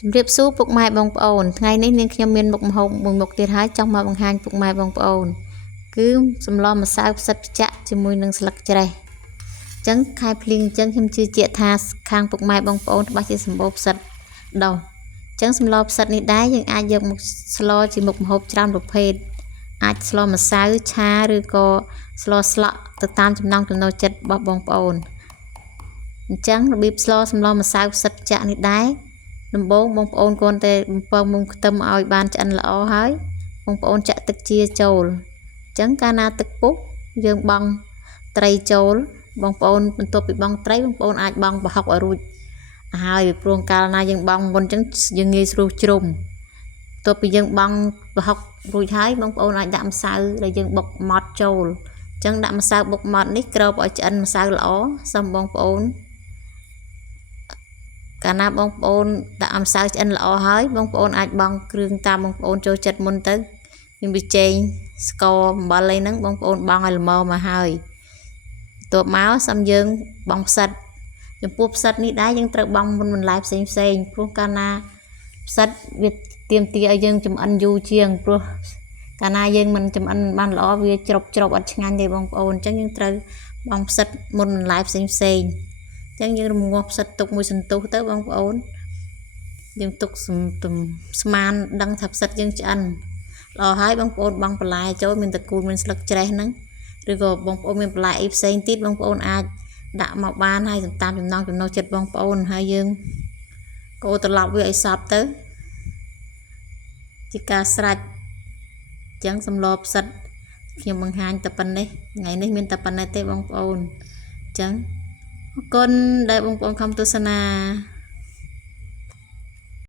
ជំរាបសួរពុកម៉ែបងប្អូនថ្ងៃនេះនាងខ្ញុំមានមុខម្ហូបមួយមុខទៀតហើយចង់មកបង្ហាញពុកម៉ែបងប្អូនគឺសម្លម្សៅផ្សិតផ្ចាក់ជាមួយនឹងស្លឹកច្រេះអញ្ចឹងខែភ្លៀងអញ្ចឹងខ្ញុំជឿជាក់ថាខាងពុកម៉ែបងប្អូនច្បាស់ជាសម្បូរផ្សិតដោះអញ្ចឹងសម្លផ្សិតនេះដែរយើងអាចយកមកស្លជាមុខម្ហូបច្រើនប្រភេទអាចស្លម្សៅឆាឬក៏ស្លស្លក់ទៅតាមចំណង់ចំណូលចិត្តរបស់បងប្អូនអញ្ចឹងរបៀបស្លសម្លម្សៅផ្សិតផ្ចាក់នេះដែរដំបូងបងប្អូនគ្រាន់តែបំពងមុំខ្ទឹមឲ្យបានឆ្អិនល្អហើយបងប្អូនចាក់ទឹកជាចូលអញ្ចឹងកាលណាទឹកពុះយើងបង់ត្រីចូលបងប្អូនបន្ទាប់ពីបង់ត្រីបងប្អូនអាចបង់ប្រហុកឲ្យរួចហើយព្រោះកាលណាយើងបង់មុនអញ្ចឹងយើងងាយស្រួលជ្រុំបន្ទាប់ពីយើងបង់ប្រហុករួចហើយបងប្អូនអាចដាក់ម្សៅដែលយើងបុកម៉ត់ចូលអញ្ចឹងដាក់ម្សៅបុកម៉ត់នេះគ្របឲ្យឆ្អិនម្សៅល្អសូមបងប្អូនកាលណាបងប្អូនដាក់ម្សៅឆ្អិនល្អហើយបងប្អូនអាចបង់គ្រឿងតាមបងប្អូនចូលចិត្តមុនទៅមានប៊ីចេងស្ករអំបិលអីហ្នឹងបងប្អូនបង់ឲ្យល្មមមកហើយបន្ទាប់មកសូមយើងបង់ផ្សិតចំពោះផ្សិតនេះដែរយើងត្រូវបង់មុនបន្លែផ្សេងព្រោះកាលណាផ្សិតវាទាមទារឲ្យយើងចម្អិនយូរជាងព្រោះកាលណាយើងមិនចម្អិនបានល្អវាច្រប់អត់ឆ្ងាញ់ទេបងប្អូនអញ្ចឹងយើងត្រូវបង់ផ្សិតមុនបន្លែផ្សេងអញ្ចឹងយើងរំងាស់ផ្សិតទុកមួយសន្ទុះទៅបងប្អូនយើងទុកស្មានដឹងថាផ្សិតយើងឆ្អិនល្អហើយបងប្អូនបង់បន្លែចូលមានតកូលមានស្លឹកច្រេះហ្នឹងឬក៏បងប្អូនមានបន្លែអីផ្សេងទៀតបងប្អូនអាចដាក់មកបានហើយតាមចំណង់ចំណូលចិត្តបងប្អូនហើយយើងកូរត្រឡប់វាឲ្យសព្វទៅជាការស្រេចអញ្ចឹងសម្លផ្សិតខ្ញុំបង្ហាញតែប៉ុណ្ណេះថ្ងៃនេះមានតែប៉ុណ្ណេះទេបងប្អូនអញ្ចឹងអរគុណដែលបងប្អូនខំទស្សនា